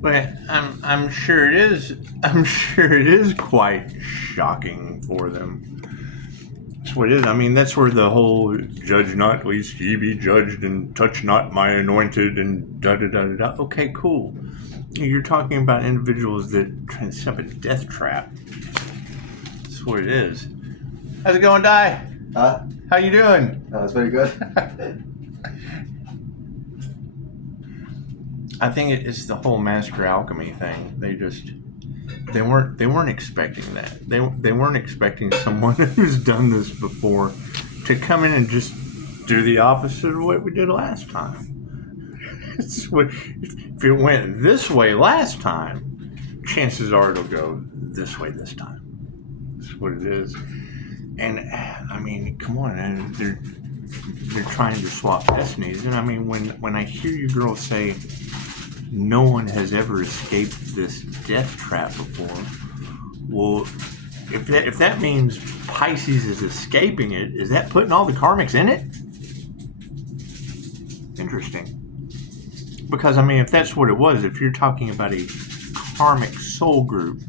But I'm sure it is. I'm sure it is quite shocking for them. That's what it is. I mean, that's where the whole "judge not, lest ye be judged," and "touch not my anointed," and da da da da da. Okay, cool. You're talking about individuals that try to set up a death trap. That's what it is. How's it going, Di? Huh? How you doing? That's very good. I think it's the whole master alchemy thing. They weren't expecting that. They weren't expecting someone who's done this before to come in and just do the opposite of what we did last time. If it went this way last time, chances are it'll go this way this time. That's what it is. And I mean, come on, and they're trying to swap destinies. And I mean, when I hear you girls say no one has ever escaped this death trap before, well, if that means Pisces is escaping it, is that putting all the karmics in it? Interesting. Because I mean, if that's what it was, if you're talking about a karmic soul group,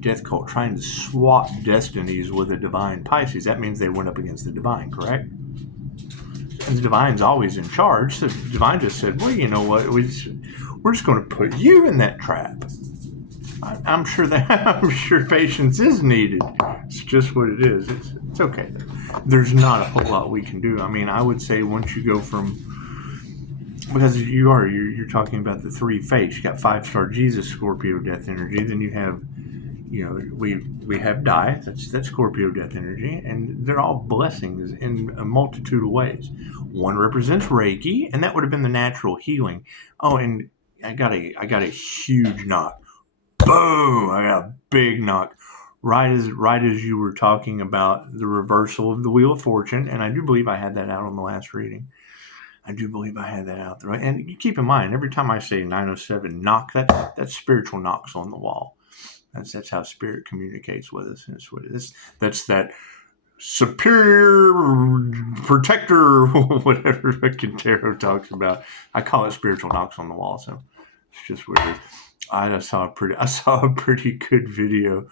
death cult trying to swap destinies with a divine Pisces, that means they went up against the divine, correct? And the divine's always in charge, so the divine just said, well, you know what, we're just going to put you in that trap. I'm sure patience is needed. It's just what it is. It's okay. There's not a whole lot we can do. I mean, I would say once you go from, because you're talking about the three fates. You got 5-star Jesus, Scorpio death energy. Then you have, we have Di, that's Scorpio death energy, and they're all blessings in a multitude of ways. One represents Reiki, and that would have been the natural healing. Oh, and I got a huge knock. Boom! I got a big knock. Right as you were talking about the reversal of the Wheel of Fortune, and I do believe I had that out on the last reading. And you keep in mind, every time I say 907 knock, that's spiritual knocks on the wall. That's how spirit communicates with us. That's that superior protector, whatever fucking tarot talks about. I call it spiritual knocks on the wall. So it's just weird. I saw a pretty good video.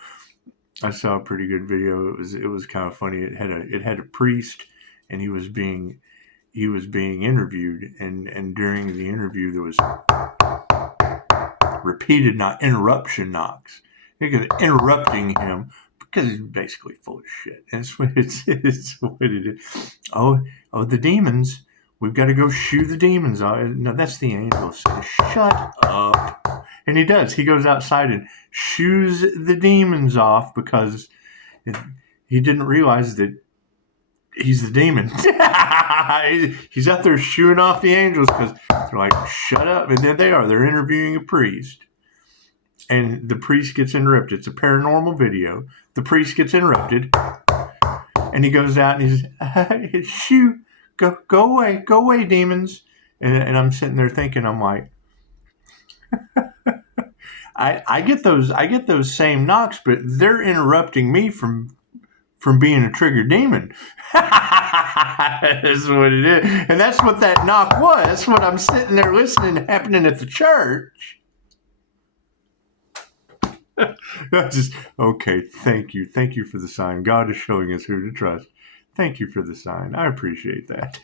It was kind of funny. It had a priest, and he was being interviewed, and during the interview there was repeated interruption knocks. Because interrupting him because he's basically full of shit. It's what it is. Oh, the demons. We've got to go shoo the demons off. No, that's the angel saying, shut up. And he does. He goes outside and shoos the demons off because he didn't realize that he's the demon. He's out there shooing off the angels because they're like, shut up. And then they're interviewing a priest. And the priest gets interrupted. It's a paranormal video. The priest gets interrupted. And he goes out and he's, shoo, go away, demons. And I'm sitting there thinking, I'm like, I get those same knocks, but they're interrupting me from being a triggered demon. That's what it is. And that's what that knock was. That's what I'm sitting there listening to happening at the church. Okay, thank you for the sign. God is showing us who to trust. Thank you for the sign. I appreciate that.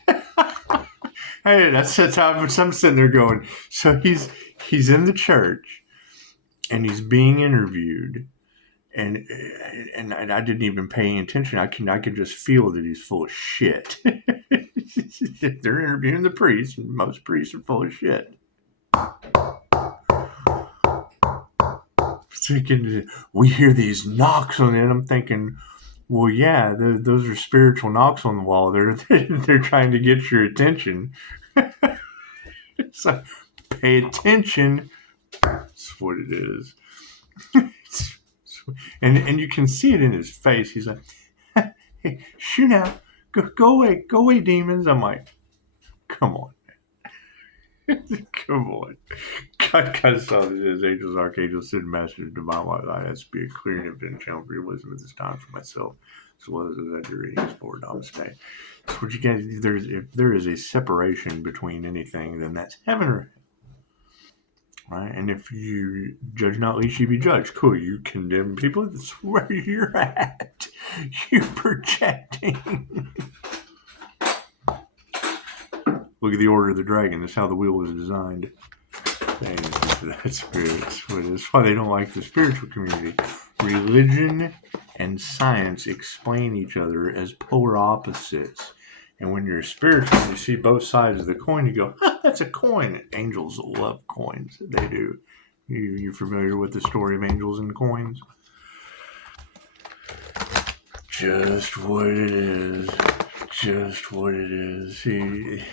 Hey, that's how I'm sitting there going. So he's in the church, and he's being interviewed, and I didn't even pay attention. I could just feel that he's full of shit. They're interviewing the priest, and most priests are full of shit. Thinking, we hear these knocks on it. I'm thinking, well, yeah, those are spiritual knocks on the wall. They're trying to get your attention. So pay attention. That's what it is. And you can see it in his face. He's like, hey, shoo now, go away, demons. I'm like, come on. Come on. God saw that his angels, archangels, sin masters, divine light. I has to be a clear and evident channel for your wisdom at this time for myself, as well as I do readings for Namaste. So what you guys, if there is a separation between anything, then that's heaven or hell. right? And if you judge not, lest you be judged. Cool, you condemn people. That's where you're at. You're projecting. Look at the Order of the Dragon. That's how the wheel was designed. That's good. That's why they don't like the spiritual community. Religion and science explain each other as polar opposites. And when you're spiritual, you see both sides of the coin, you go, that's a coin. Angels love coins. They do. You familiar with the story of angels and coins? Just what it is. Just what it is. See,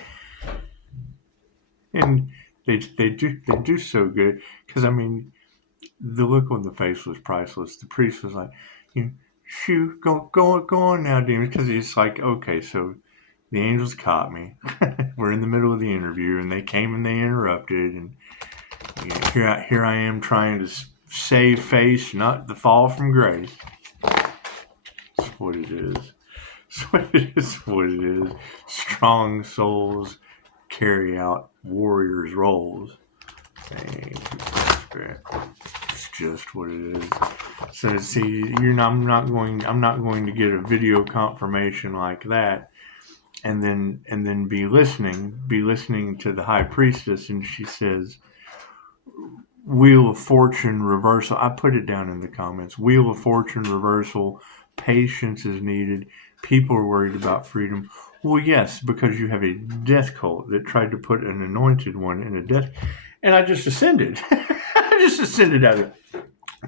and they do so good. Because, I mean, the look on the face was priceless. The priest was like, shoot, go on now, demons. Because he's like, okay, so the angels caught me. We're in the middle of the interview, and they came and they interrupted, and here I am trying to save face, not the fall from grace. That's what it is. That's what it is. Strong souls carry out warriors' roles. It's just what it is. So see, I'm not going to get a video confirmation like that. And then be listening to the high priestess, and she says, Wheel of Fortune reversal. I put it down in the comments. Wheel of Fortune reversal. Patience is needed. People are worried about freedom. Well, yes, because you have a death cult that tried to put an anointed one in a death. And I just ascended. I just ascended out of it.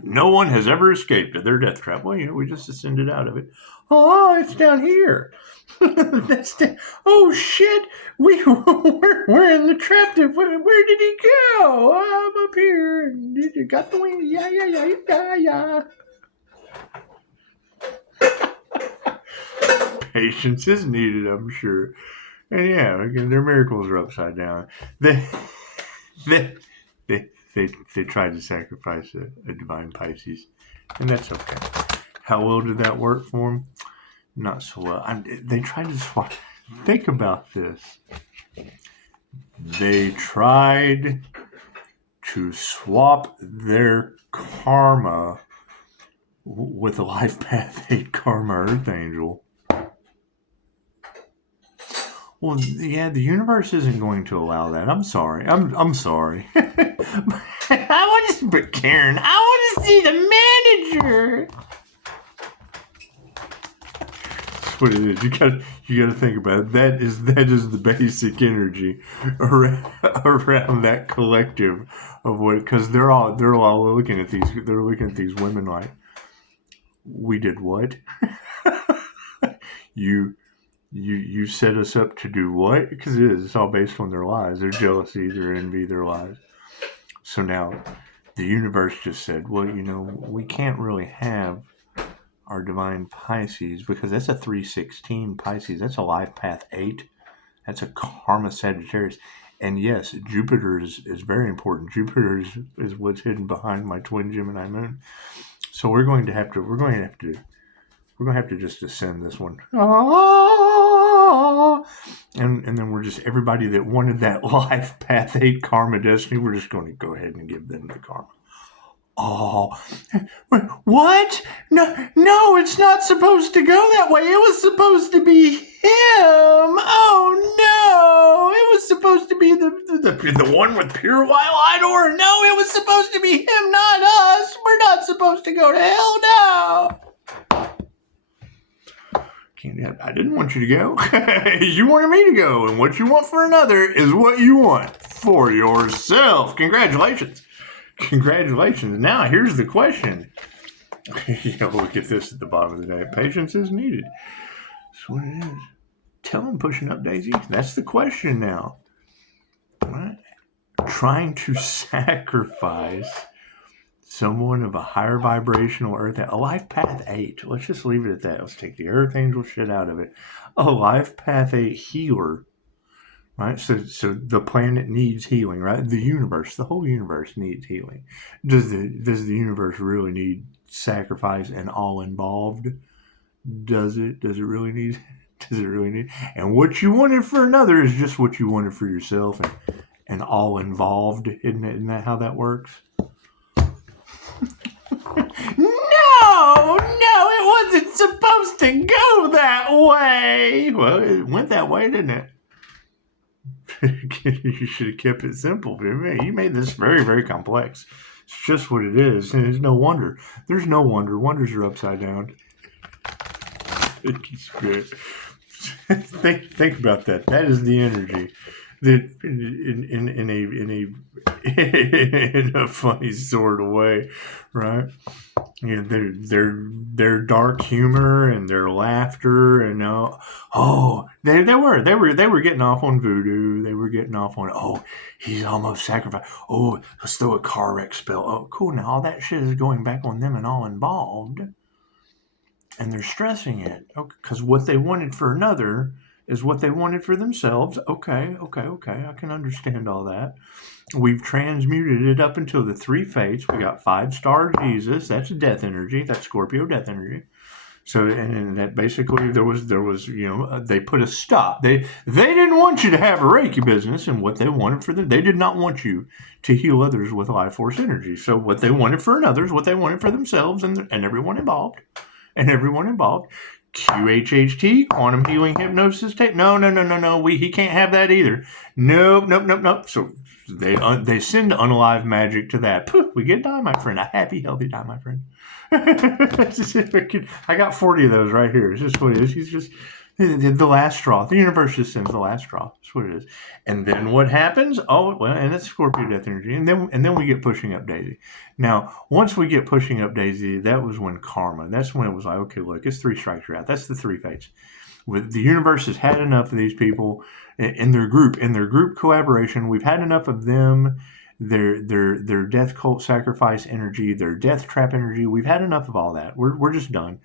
No one has ever escaped their death trap. Well, we just ascended out of it. Oh, it's down here. Oh shit! We're in the trap. Where did he go? I'm up here. You got the wing. Yeah. Patience is needed, I'm sure. And yeah, again, their miracles are upside down. They tried to sacrifice a divine Pisces, and that's okay. How well did that work for them? Not so well. They tried to swap. Think about this. They tried to swap their karma with a life path 8 karma earth angel. Well, yeah, the universe isn't going to allow that. I'm sorry. I'm sorry. I want to, but Karen, I want to see the manager. What it is. You gotta think about it. That is the basic energy around that collective of what, because they're all looking at these women like, we did what? you set us up to do what? Because it's all based on their lies, their jealousy, their envy, their lies. So now the universe just said, well, we can't really have our divine Pisces, because that's a 316 Pisces. That's a life path 8. That's a karma Sagittarius. And yes, Jupiter is very important. Jupiter is what's hidden behind my twin Gemini moon. So we're going to have to just ascend this one. And then we're just, everybody that wanted that life path 8 karma destiny, we're just going to go ahead and give them the karma. Oh, what? No, it's not supposed to go that way. It was supposed to be him. Oh no, it was supposed to be the one with pure wild-eyed aura. No, it was supposed to be him, not us. We're not supposed to go to hell. No. I didn't want you to go. You wanted me to go, and what you want for another is what you want for yourself. Congratulations. Now, here's the question. Look at this at the bottom of the day. Patience is needed. That's what it is. Tell him pushing up, Daisy. That's the question now. All right. Trying to sacrifice someone of a higher vibrational earth, a life path 8. Let's just leave it at that. Let's take the earth angel shit out of it. A life path 8 healer. Right, so the planet needs healing, right? The whole universe needs healing. Does the universe really need sacrifice and all involved? Does it really need? And what you wanted for another is just what you wanted for yourself, and all involved. Isn't that how that works? No, it wasn't supposed to go that way. Well, it went that way, didn't it? You should have kept it simple. You made this very, very complex. It's just what it is. And there's no wonder. There's no wonder. Wonders are upside down. Thank you, Spirit. Think about that. That is the energy. That in a funny sort of way, right? Yeah, their dark humor and their laughter and they were getting off on voodoo. They were getting off on he's almost sacrificed. Oh, let's throw a Karmic spell. Oh, cool. Now all that shit is going back on them and all involved, and they're stressing it because what they wanted for another is what they wanted for themselves. Okay. I can understand all that. We've transmuted it up until the 3 fates. We got 5-star Jesus. That's death energy. That's Scorpio death energy. So, and that basically there was they put a stop. They didn't want you to have a Reiki business, and what they wanted for them, they did not want you to heal others with life force energy. So what they wanted for others, what they wanted for themselves, and everyone involved. QHHT, quantum healing hypnosis tape. No. He can't have that either. Nope. So they send unalive magic to that. Poof, we get die, my friend. A happy, healthy die, my friend. I got 40 of those right here. It's just what it is. He's just the last straw. The universe just sends the last straw. That's what it is. And then what happens? And it's Scorpio death energy. And then we get pushing up Daisy. Now, once we get pushing up Daisy, that was when karma. That's when it was like, okay, look, it's 3 strikes you're out. That's the 3 fates. The universe has had enough of these people in their group collaboration. We've had enough of them. Their death cult sacrifice energy, their death trap energy. We've had enough of all that. We're just done.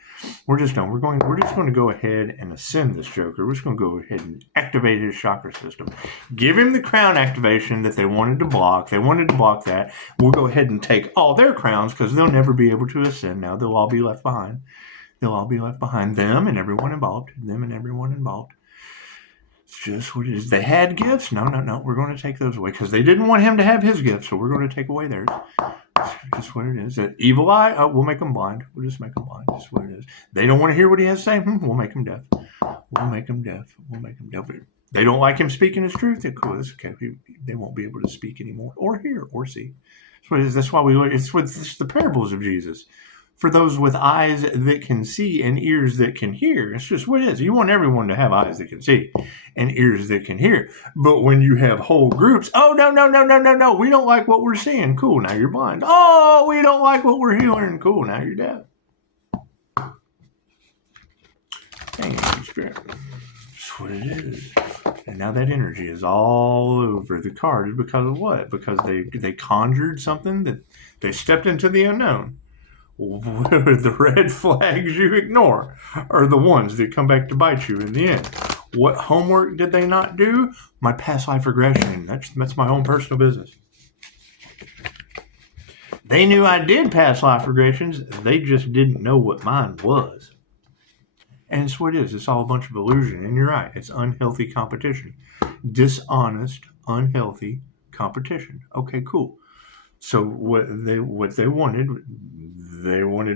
We're just going to go ahead and ascend this Joker. We're just going to go ahead and activate his chakra system. Give him the crown activation that they wanted to block. They wanted to block that. We'll go ahead and take all their crowns because they'll never be able to ascend now. They'll all be left behind. Them and everyone involved. It's just what it is. They had gifts. No. We're going to take those away because they didn't want him to have his gifts, so we're going to take away theirs. It's just what it is. That evil eye, we'll make them blind. We'll just make them blind. Just what it is. They don't want to hear what he has to say. We'll make them deaf. They don't like him speaking his truth. Cool. It's okay. They won't be able to speak anymore, or hear, or see. That's what it is. That's why we look. It's the parables of Jesus. For those with eyes that can see and ears that can hear. It's just what it is. You want everyone to have eyes that can see and ears that can hear. But when you have whole groups, no. We don't like what we're seeing. Cool, now you're blind. Oh, we don't like what we're hearing. Cool, now you're deaf. Thank you, Spirit. That's what it is. And now that energy is all over the card because of what? Because they conjured something that they stepped into the unknown. The red flags you ignore are the ones that come back to bite you in the end. What homework did they not do? My past life regression. That's my own personal business. They knew I did past life regressions. They just didn't know what mine was. And it's what it is. It's all a bunch of illusion. And you're right. It's unhealthy competition. Dishonest, unhealthy competition. Okay, cool. So what they wanted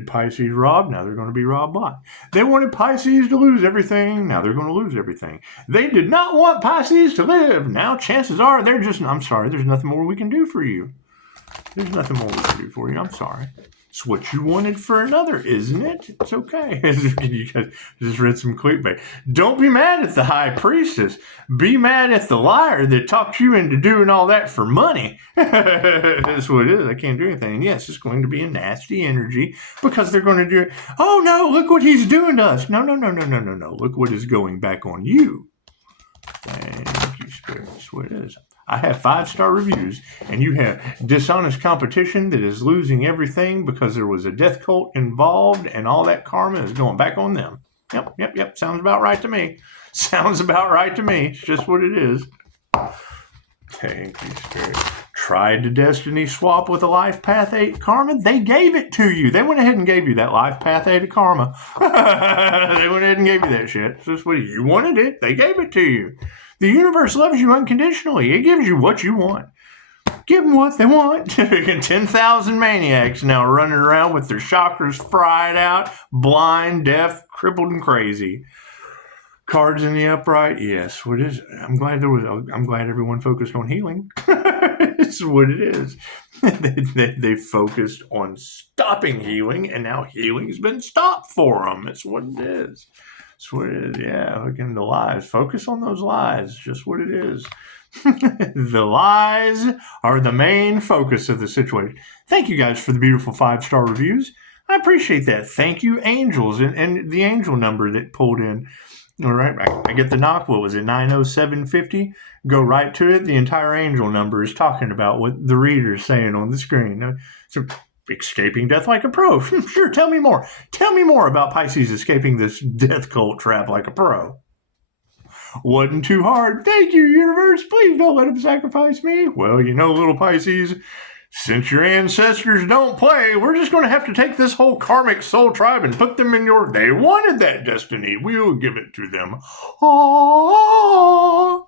Pisces robbed, now they're going to be robbed by. They wanted Pisces to lose everything, now they're going to lose everything. They did not want Pisces to live, now chances are I'm sorry, there's nothing more we can do for you. I'm sorry. It's what you wanted for another, isn't it? It's okay. You guys just read some clickbait. Don't be mad at the high priestess. Be mad at the liar that talked you into doing all that for money. That's what it is. I can't do anything. And yes, it's going to be a nasty energy because they're going to do it. Oh, no, look what he's doing to us. No. Look what is going back on you. Thank you, Spirit. That's what it is. I have 5-star reviews, and you have dishonest competition that is losing everything because there was a death cult involved, and all that karma is going back on them. Yep. Sounds about right to me. It's just what it is. Thank you, Spirit. Tried to destiny swap with a life path 8 karma. They gave it to you. They went ahead and gave you that life path 8 of karma. They went ahead and gave you that shit. It's just what you wanted it. They gave it to you. The universe loves you unconditionally. It gives you what you want. Give them what they want. 10,000 maniacs now running around with their chakras fried out, blind, deaf, crippled, and crazy. Cards in the upright, yes. What is it? I'm glad everyone focused on healing. It's what it is. They focused on stopping healing, and now healing's been stopped for them. That's what it is. That's what it is. Yeah, look into lies. Focus on those lies. Just what it is. The lies are the main focus of the situation. Thank you guys for the beautiful 5-star reviews. I appreciate that. Thank you, angels, and the angel number that pulled in. All right, I get the knock. What was it, 90750? Go right to it. The entire angel number is talking about what the reader's saying on the screen. So, escaping death like a pro. Sure, tell me more. Tell me more about Pisces escaping this death cult trap like a pro. Wasn't too hard. Thank you, universe. Please don't let him sacrifice me. Well, little Pisces, since your ancestors don't play, we're just going to have to take this whole karmic soul tribe and put them in They wanted that destiny. We'll give it to them. Aww.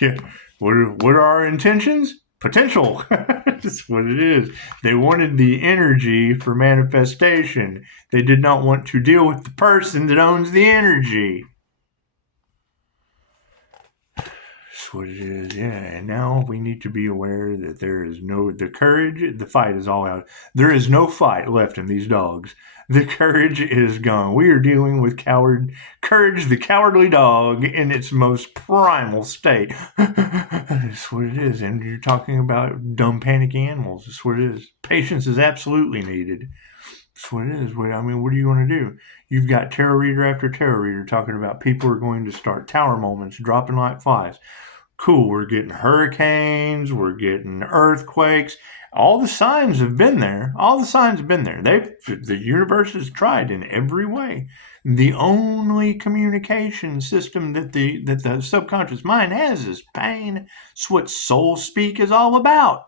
Yeah. What are our intentions? Potential. That's what it is. They wanted the energy for manifestation. They did not want to deal with the person that owns the energy. That's what it is. Yeah. And now we need to be aware that there is the courage, the fight is all out. There is no fight left in these dogs. The courage is gone. We are dealing with courage, the cowardly dog in its most primal state. That's what it is. And you're talking about dumb, panicky animals. That's what it is. Patience is absolutely needed. That's what it is. What do you want to do? You've got tarot reader after tarot reader talking about people are going to start tower moments, dropping like flies. Cool. We're getting hurricanes. We're getting earthquakes. All the signs have been there. The universe has tried in every way. The only communication system that the subconscious mind has is pain. It's what Soul Speak is all about.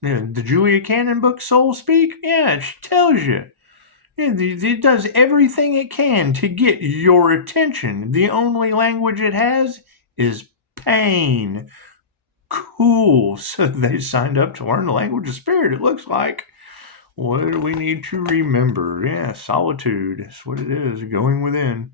The Julia Cannon book, Soul Speak, yeah, it tells you. It does everything it can to get your attention. The only language it has is pain. Cool. So they signed up to learn the language of spirit, it looks like. What do we need to remember? Yeah, solitude. That's what it is. Going within.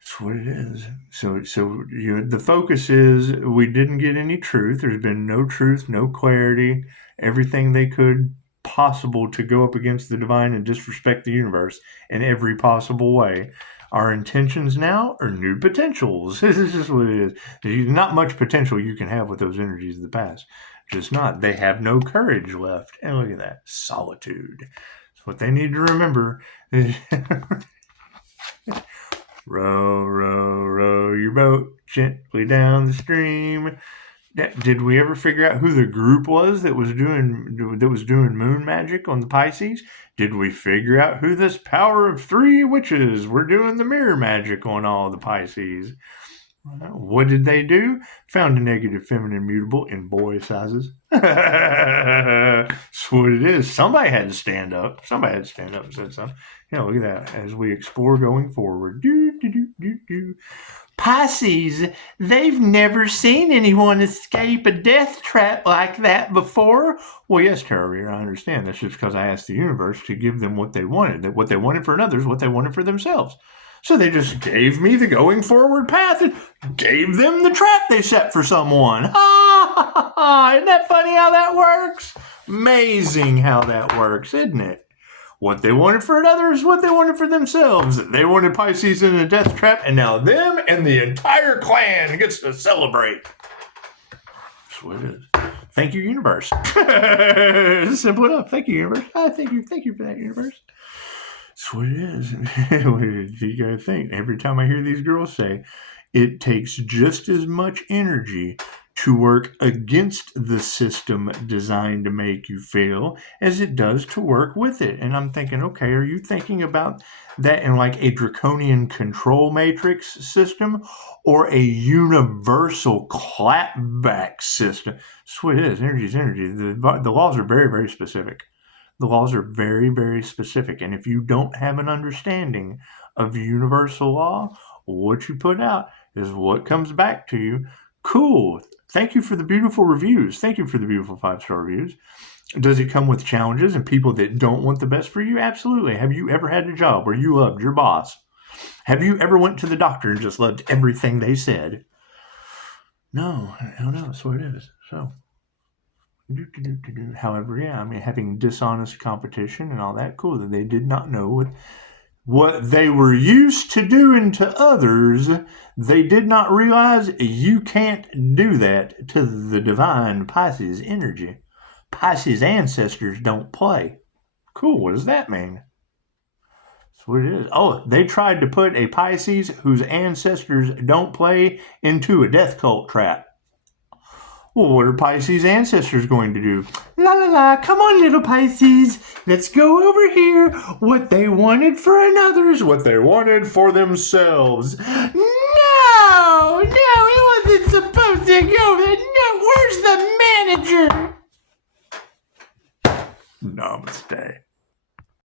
That's what it is. So the focus is we didn't get any truth. There's been no truth, no clarity. Everything they could possible to go up against the divine and disrespect the universe in every possible way. Our intentions now are new potentials. This is just what it is. There's not much potential you can have with those energies of the past. Just not. They have no courage left. And look at that. Solitude. That's what they need to remember. Row, row, row your boat gently down the stream. Did we ever figure out who the group was that was doing moon magic on the Pisces? Did we figure out who this power of 3 witches were doing the mirror magic on all the Pisces? What did they do? Found a negative feminine mutable in boy sizes. That's what it is. Somebody had to stand up. And said something. Look at that as we explore going forward. Pisces, they've never seen anyone escape a death trap like that before. Well, yes, Therory, I understand. That's just because I asked the universe to give them what they wanted. That what they wanted for others, what they wanted for themselves. So they just gave me the going forward path and gave them the trap they set for someone. Isn't that funny how that works? Amazing how that works, isn't it? What they wanted for others, what they wanted for themselves. They wanted Pisces in a death trap, and now them and the entire clan gets to celebrate. That's what it is. Thank you, universe. Simple enough. Thank you, universe. Thank you for that, universe. That's what it is. You gotta think. Every time I hear these girls say, it takes just as much energy to work against the system designed to make you fail as it does to work with it. And I'm thinking, okay, are you thinking about that in like a draconian control matrix system or a universal clapback system? That's what it is. Energy is energy. The laws are very, very specific. The laws are very, very specific. And if you don't have an understanding of universal law. What you put out is what comes back to you. Cool. Thank you for the beautiful reviews. Thank you for the beautiful 5-star reviews. Does it come with challenges and people that don't want the best for you? Absolutely. Have you ever had a job where you loved your boss? Have you ever went to the doctor and just loved everything they said? No, I don't know. That's what it is. So, however, yeah, I mean, having dishonest competition and all that, cool, that they did not know what they were used to doing to others. They did not realize you can't do that to the divine Pisces energy. Pisces ancestors don't play. Cool, what does that mean? That's what it is. Oh, they tried to put a Pisces whose ancestors don't play into a death cult trap. Well, what are Pisces ancestors going to do? La la la, come on little Pisces, let's go over here. What they wanted for another is what they wanted for themselves. No, it wasn't supposed to go there. No, where's the manager? Namaste.